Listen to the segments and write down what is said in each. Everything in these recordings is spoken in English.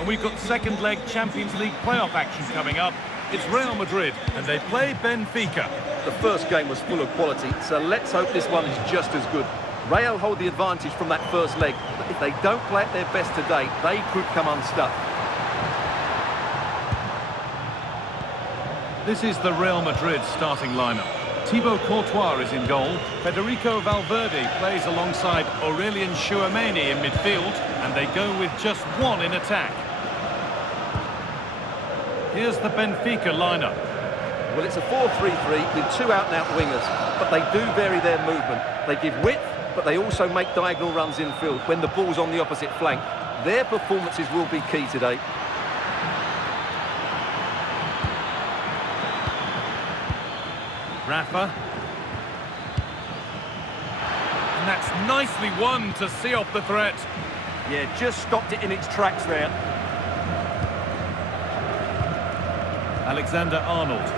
And we've got second leg Champions League playoff action coming up. It's Real Madrid, and they play Benfica. The first game was full of quality, so let's hope this one is just as good. Real hold the advantage from that first leg, but if they don't play at their best today, they could come unstuck. This is the Real Madrid starting lineup. Thibaut Courtois is in goal. Federico Valverde plays alongside Aurelien Tchouameni in midfield, and they go with just one in attack. Here's the Benfica lineup. Well, it's a 4-3-3 with two out-and-out wingers, but they do vary their movement. They give width, but they also make diagonal runs infield when the ball's on the opposite flank. Their performances will be key today. Rafa. And that's nicely won to see off the threat. Yeah, just stopped it in its tracks there. Alexander-Arnold.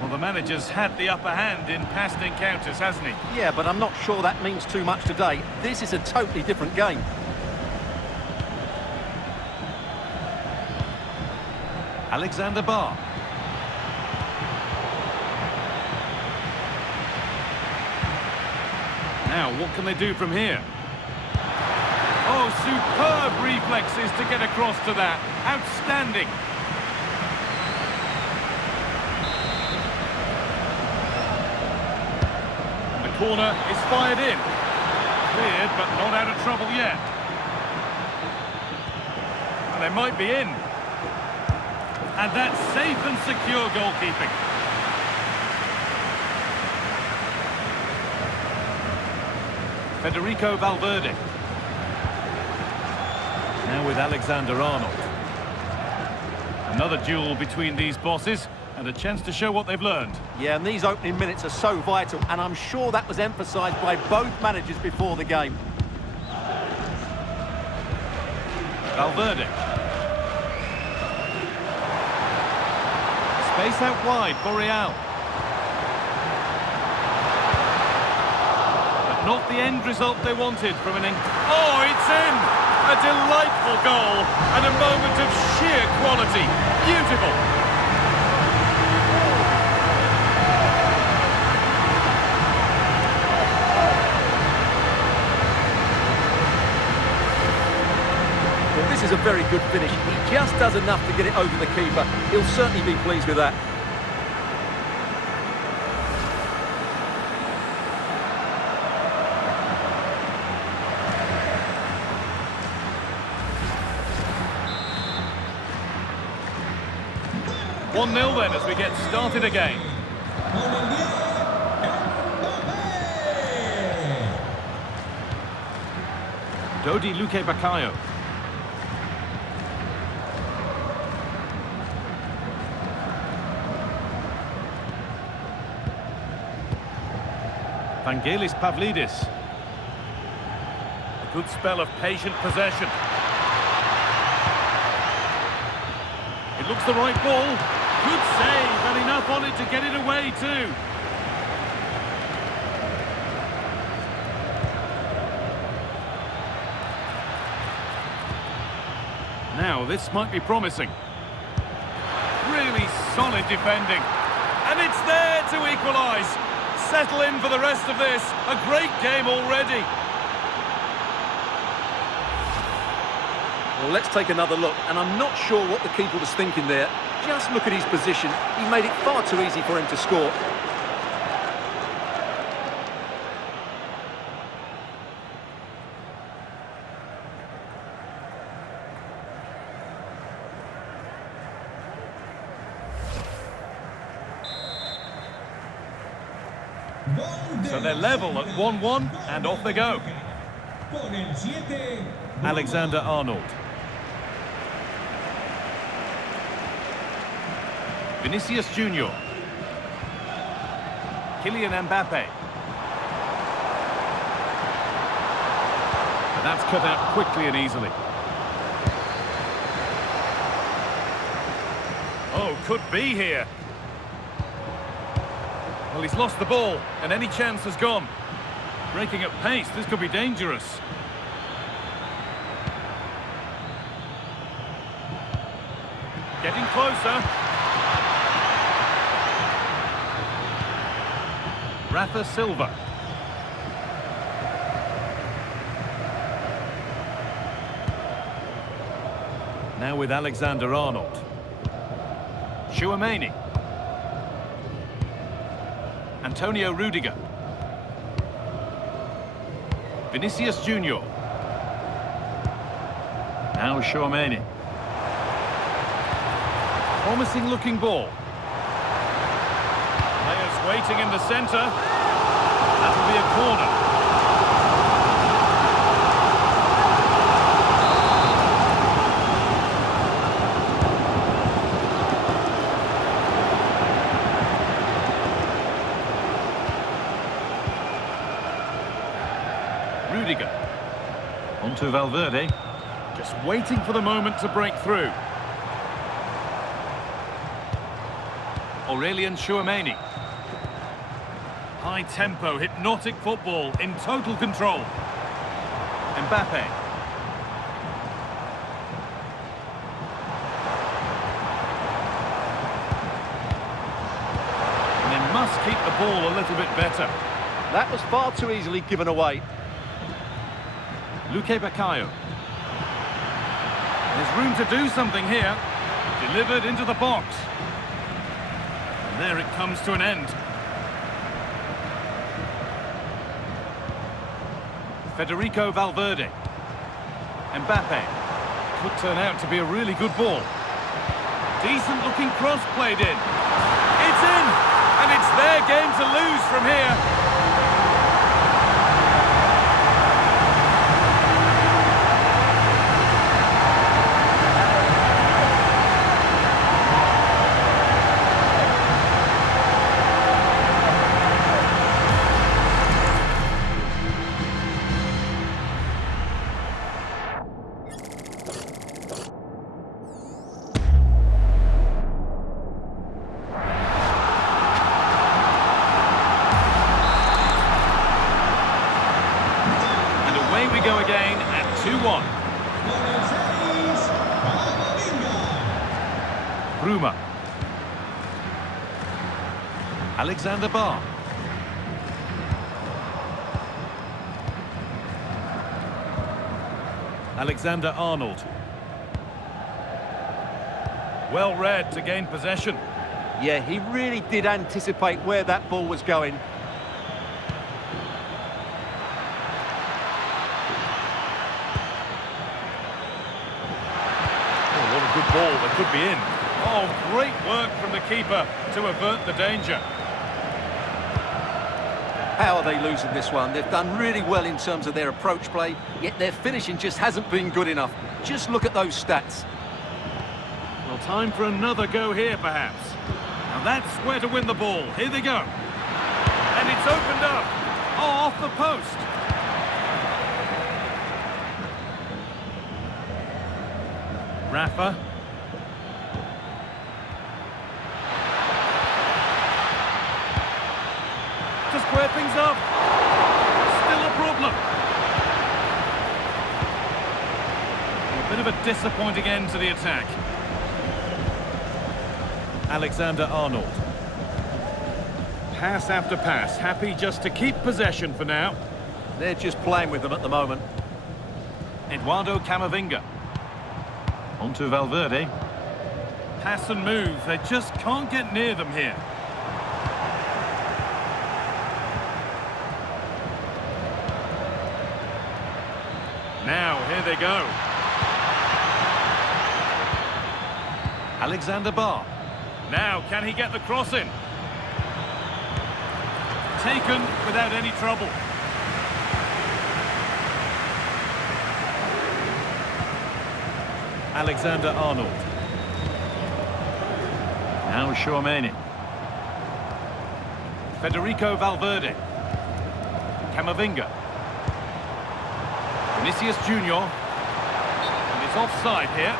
Well, the manager's had the upper hand in past encounters, hasn't he? Yeah, but I'm not sure that means too much today. This is a totally different game. Alexander Barr. Now, what can they do from here? Oh, superb reflexes to get across to that. Outstanding. And the corner is fired in. Cleared, but not out of trouble yet. And they might be in. And that's safe and secure goalkeeping. Federico Valverde. Now with Alexander-Arnold. Another duel between these bosses and a chance to show what they've learned. Yeah, and these opening minutes are so vital, and I'm sure that was emphasised by both managers before the game. Valverde. Space out wide for Real. Not the end result they wanted from an... Oh, it's in! A delightful goal and a moment of sheer quality. Beautiful. Well, this is a very good finish. He just does enough to get it over the keeper. He'll certainly be pleased with that. One 0 then as we get started again. Dodi Luque Bacallo. Vangelis Pavlidis. A good spell of patient possession. It looks the right ball. Good save, and enough on it to get it away too. Now, this might be promising. Really solid defending. And it's there to equalise. Settle in for the rest of this. A great game already. Well, let's take another look, and I'm not sure what the keeper was thinking there. Just look at his position. He made it far too easy for him to score. So they're level at 1-1, and off they go. Alexander-Arnold. Vinicius Junior. Kylian Mbappe. And that's cut out quickly and easily. Oh, could be here. Well, he's lost the ball, and any chance has gone. Breaking at pace, this could be dangerous. Getting closer. Rafa Silva. Now with Alexander-Arnold. Tchouaméni. Antonio Rudiger. Vinicius Junior. Now Tchouaméni. Promising looking ball. Players waiting in the centre. That'll be a corner. Rudiger. Onto Valverde. Just waiting for the moment to break through. Aurelien Tchouaméni. High tempo, hypnotic football in total control. Mbappe. And they must keep the ball a little bit better. That was far too easily given away. Luque Baccaio. There's room to do something here. Delivered into the box. And there it comes to an end. Federico Valverde. Mbappe. Could turn out to be a really good ball. Decent looking cross played in. It's in! And it's their game to lose from here. We go again at 2-1. Bruma. Alexander Barr. Alexander-Arnold. Well read to gain possession. Yeah, he really did anticipate where that ball was going. Good ball that could be in. Oh, great work from the keeper to avert the danger. How are they losing this one? They've done really well in terms of their approach play, yet their finishing just hasn't been good enough. Just look at those stats. Well, time for another go here, perhaps. Now that's where to win the ball. Here they go. And it's opened up. Oh, off the post. Rafa. To square things up. Still a problem. A bit of a disappointing end to the attack. Alexander-Arnold. Pass after pass. Happy just to keep possession for now. They're just playing with them at the moment. Eduardo Camavinga. Onto Valverde. Pass and move. They just can't get near them here. Now, here they go. Alexander Barr. Now, can he get the cross in? Taken without any trouble. Alexander-Arnold. Now Tchouaméni. Federico Valverde. Camavinga. Vinicius Junior. And it's offside here.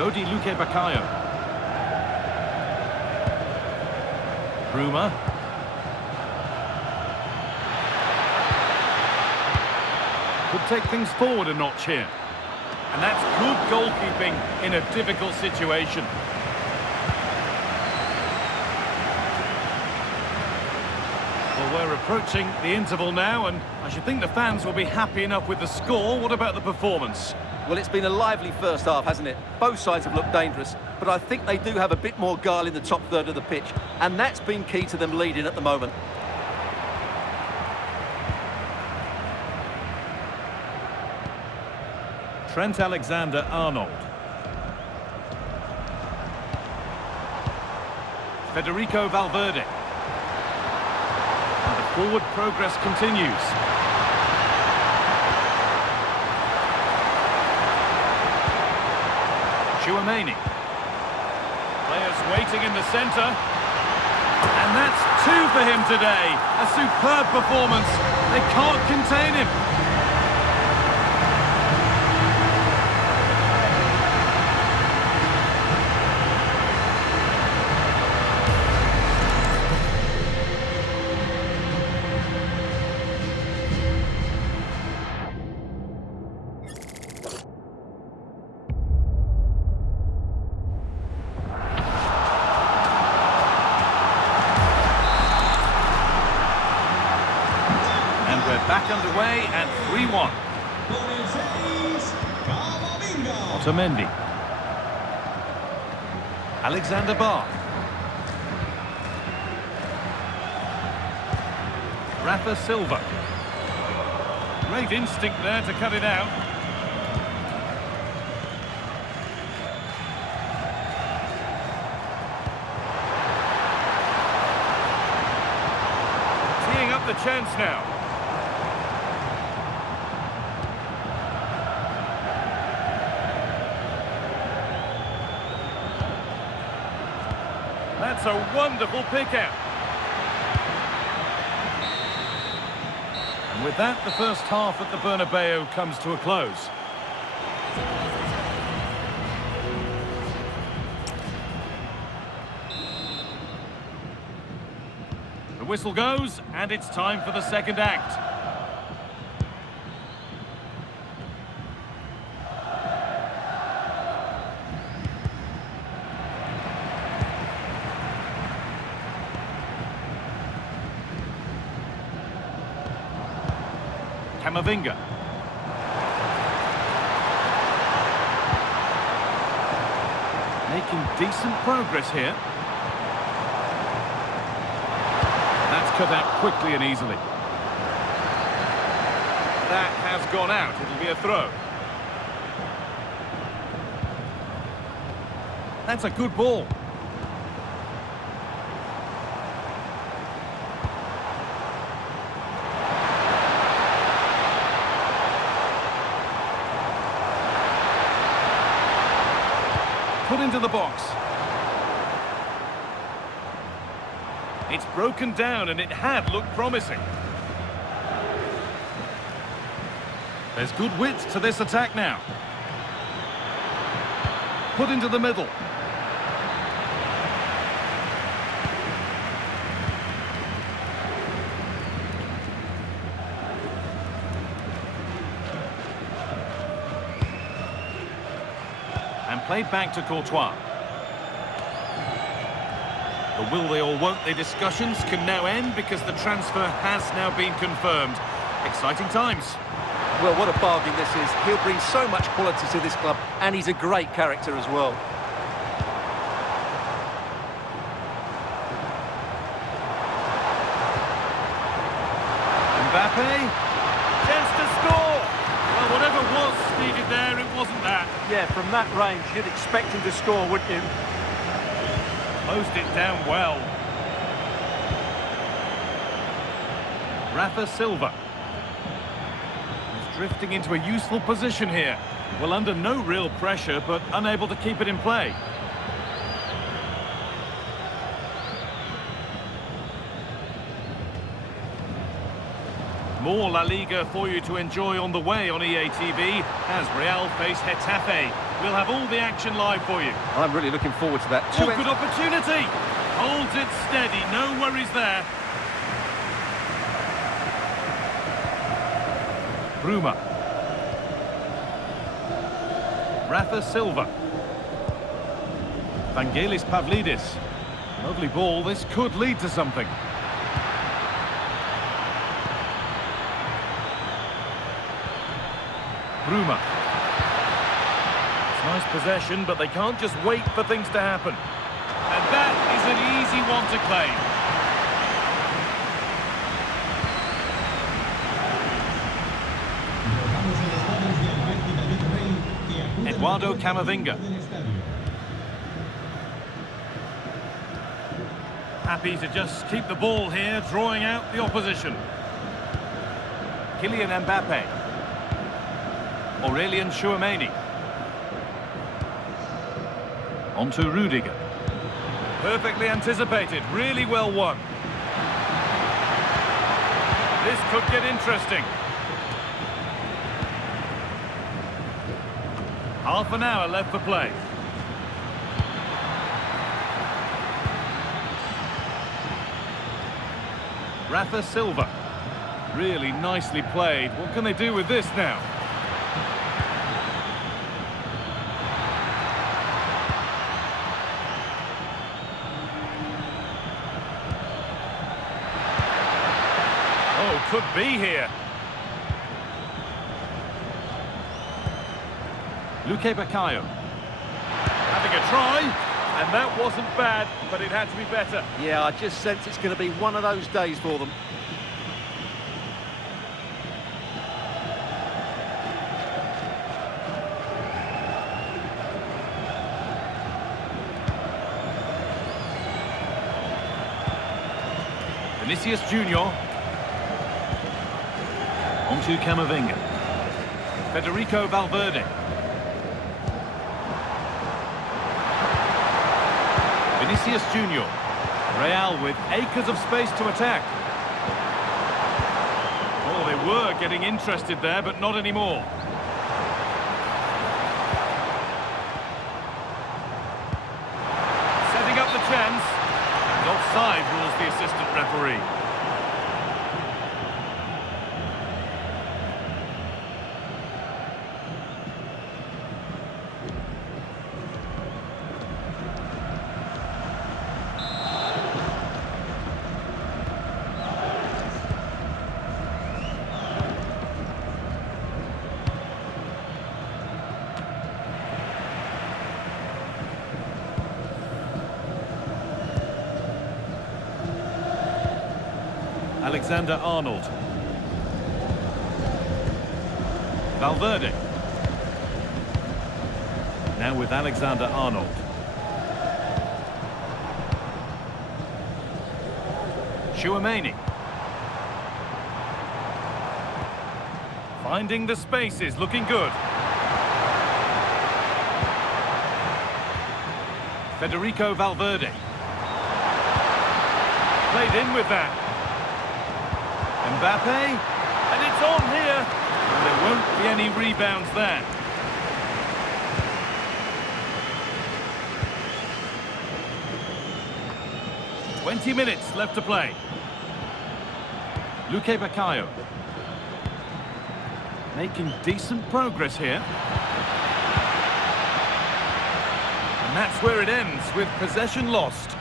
Dodi Luque Baccaio. Bruma. Could take things forward a notch here. And that's good goalkeeping in a difficult situation. Well, we're approaching the interval now, and I should think the fans will be happy enough with the score. What about the performance? Well, it's been a lively first half, hasn't it? Both sides have looked dangerous, but I think they do have a bit more guile in the top third of the pitch, and that's been key to them leading at the moment. Trent Alexander-Arnold. Federico Valverde. And the forward progress continues. Chouameni. Players waiting in the centre. And that's 2 for him today. A superb performance. They can't contain him. Back underway and 3-1. Otamendi. Alexander Barr. Rafa Silva. Great instinct there to cut it out. Teeing up the chance now. That's a wonderful pick-out. And with that, the first half at the Bernabeu comes to a close. The whistle goes, and it's time for the second act. Camavinga. Making decent progress here. That's cut out quickly and easily. That has gone out. It'll be a throw. That's a good ball. Put into the box. It's broken down and it had looked promising. There's good width to this attack now. Put into the middle. And played back to Courtois. The will they or won't they discussions can now end because the transfer has now been confirmed. Exciting times. Well, what a bargain this is. He'll bring so much quality to this club, and he's a great character as well. Mbappe, chance to score. Well, whatever was needed there, it wasn't that. Yeah, from that range, you'd expect him to score, wouldn't you? Closed it down well. Rafa Silva. He's drifting into a useful position here. Well, under no real pressure, but unable to keep it in play. More La Liga for you to enjoy on the way on EA TV as Real face Getafe. We'll have all the action live for you. I'm really looking forward to that. Oh, good opportunity. Holds it steady, no worries there. Bruma. Rafa Silva. Vangelis Pavlidis. Lovely ball, this could lead to something. Bruma. It's nice possession, but they can't just wait for things to happen. And that is an easy one to claim. Eduardo Camavinga. Happy to just keep the ball here, drawing out the opposition. Kylian Mbappe. Aurelien Tchouameni. On to Rudiger. Perfectly anticipated, really well won. This could get interesting. Half an hour left for play. Rafa Silva. Really nicely played. What can they do with this now? Oh, could be here. Luque Baccaio. Having a try, and that wasn't bad, but it had to be better. Yeah, I just sense it's going to be one of those days for them. Vinicius Junior. On to Camavinga. Federico Valverde. Vinicius Junior. Real with acres of space to attack. Oh, they were getting interested there, but not anymore. Setting up the chance. And offside rules the assistant referee. Alexander-Arnold. Valverde. Now with Alexander-Arnold. Tchouameni. Finding the spaces, looking good. Federico Valverde. Played in with that. Mbappe, and it's on here. And there won't be any rebounds there. "20 minutes left to play. Luque Baccaio. Making decent progress here. And that's where it ends, with possession lost.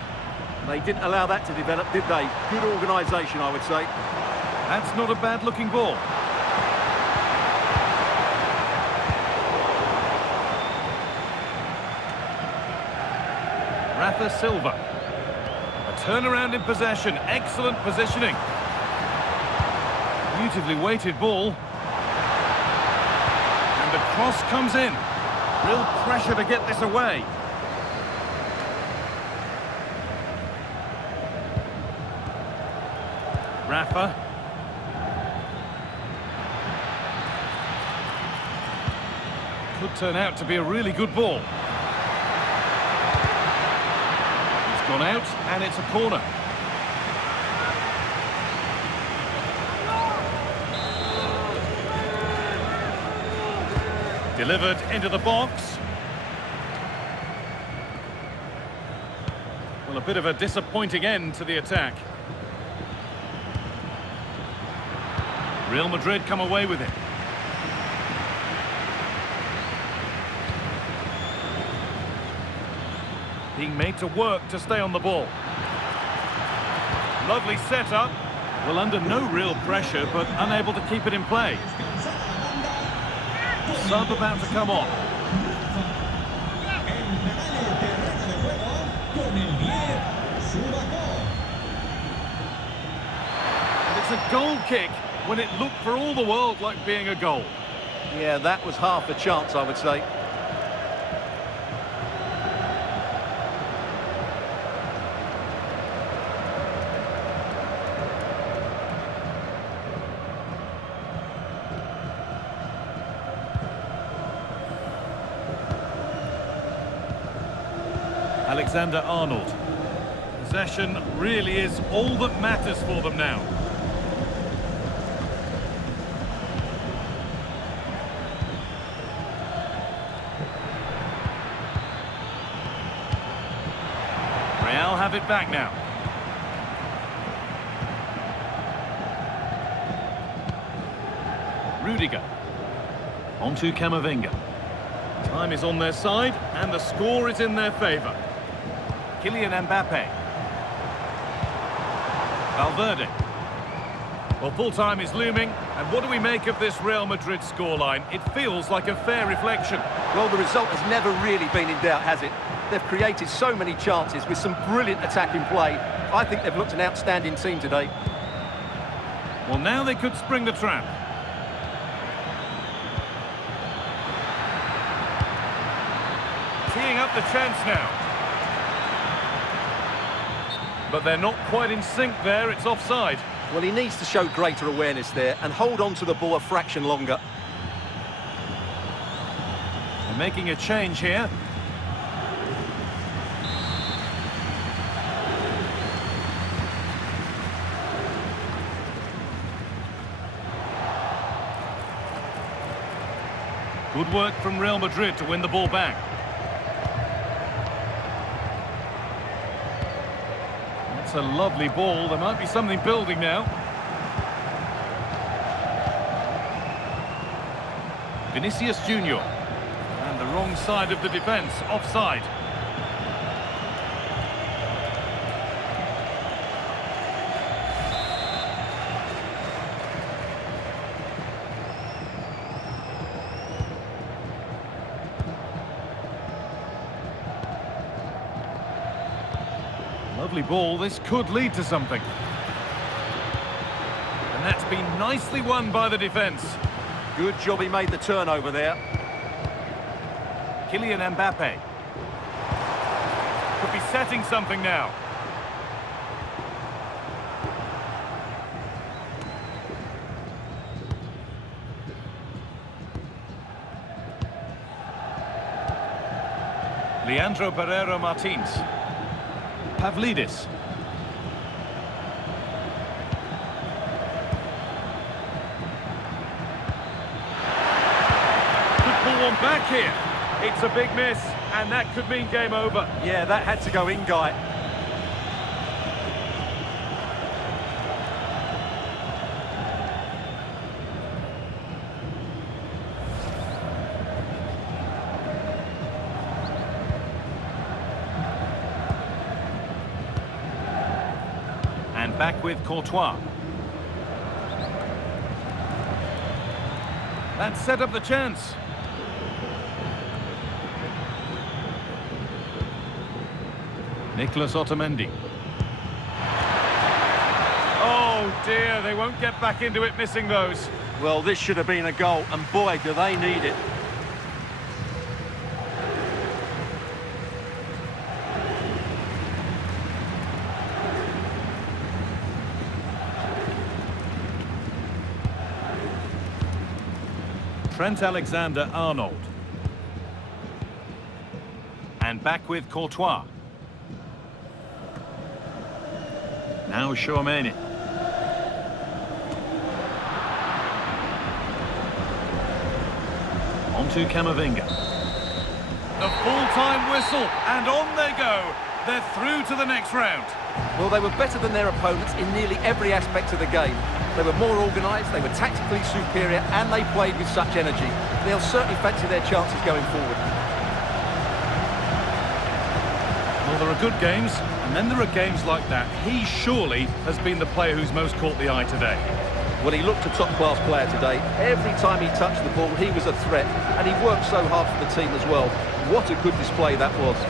They didn't allow that to develop, did they? Good organisation, I would say. That's not a bad-looking ball. Rafa Silva. A turnaround in possession. Excellent positioning. Beautifully weighted ball. And the cross comes in. Real pressure to get this away. Rafa. Could turn out to be a really good ball. It's gone out, and it's a corner. Delivered into the box. Well, a bit of a disappointing end to the attack. Real Madrid come away with it. Being made to work to stay on the ball. Lovely setup. Well, under no real pressure, but unable to keep it in play. Sub about to come on. And it's a goal kick when it looked for all the world like being a goal. Yeah, that was half a chance, I would say. Alexander-Arnold. Possession really is all that matters for them now. Real have it back now. Rudiger. On to Camavinga. Time is on their side, and the score is in their favour. Kylian Mbappe. Valverde. Well, full-time is looming, and what do we make of this Real Madrid scoreline? It feels like a fair reflection. Well, the result has never really been in doubt, has it? They've created so many chances with some brilliant attacking play. I think they've looked an outstanding team today. Well, now they could spring the trap. Teeing up the chance now. But they're not quite in sync there, it's offside. Well, he needs to show greater awareness there and hold on to the ball a fraction longer. They're making a change here. Good work from Real Madrid to win the ball back. That's a lovely ball. There might be something building now. Vinicius Junior. And the wrong side of the defence, offside. Lovely ball, this could lead to something. And that's been nicely won by the defence. Good job he made the turnover there. Kylian Mbappe. Could be setting something now. Leandro Barreiro Martins. Pavlidis. Could pull one back here. It's a big miss, and that could mean game over. Yeah, that had to go in, Guy. And back with Courtois. That set up the chance. Nicolas Otamendi. Oh dear, they won't get back into it missing those. Well, this should have been a goal, and boy, do they need it. Trent Alexander-Arnold. And back with Courtois. Now Tchouaméni. On to Camavinga. The full-time whistle, and on they go. They're through to the next round. Well, they were better than their opponents in nearly every aspect of the game. They were more organised, they were tactically superior, and they played with such energy. They'll certainly fancy their chances going forward. Well, there are good games, and then there are games like that. He surely has been the player who's most caught the eye today. Well, he looked a top-class player today. Every time he touched the ball, he was a threat, and he worked so hard for the team as well. What a good display that was.